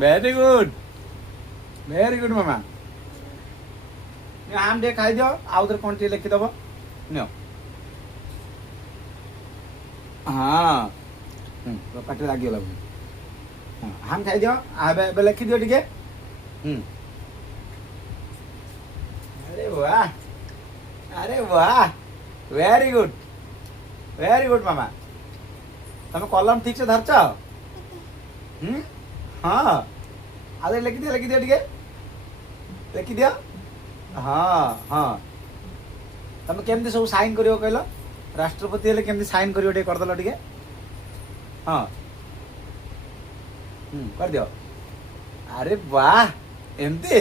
very good मामा आम टे खाई दियो आउ थे कौन टे लिखिदब नियो हाँ पाटे लगे आम खाई दियो आ लिखि दियो टिके अरे वाह वेरी गुड मामा तुम कलम ठीक से धरच हाँ अरे लिखि दियो टिके लिखि दियो हाँ हाँ तुम केमती सब साइन करियो कहलो राष्ट्रपति हेले केमती साइन करियो टे करदलो टिके हाँ कर दियो अरे वाह एमती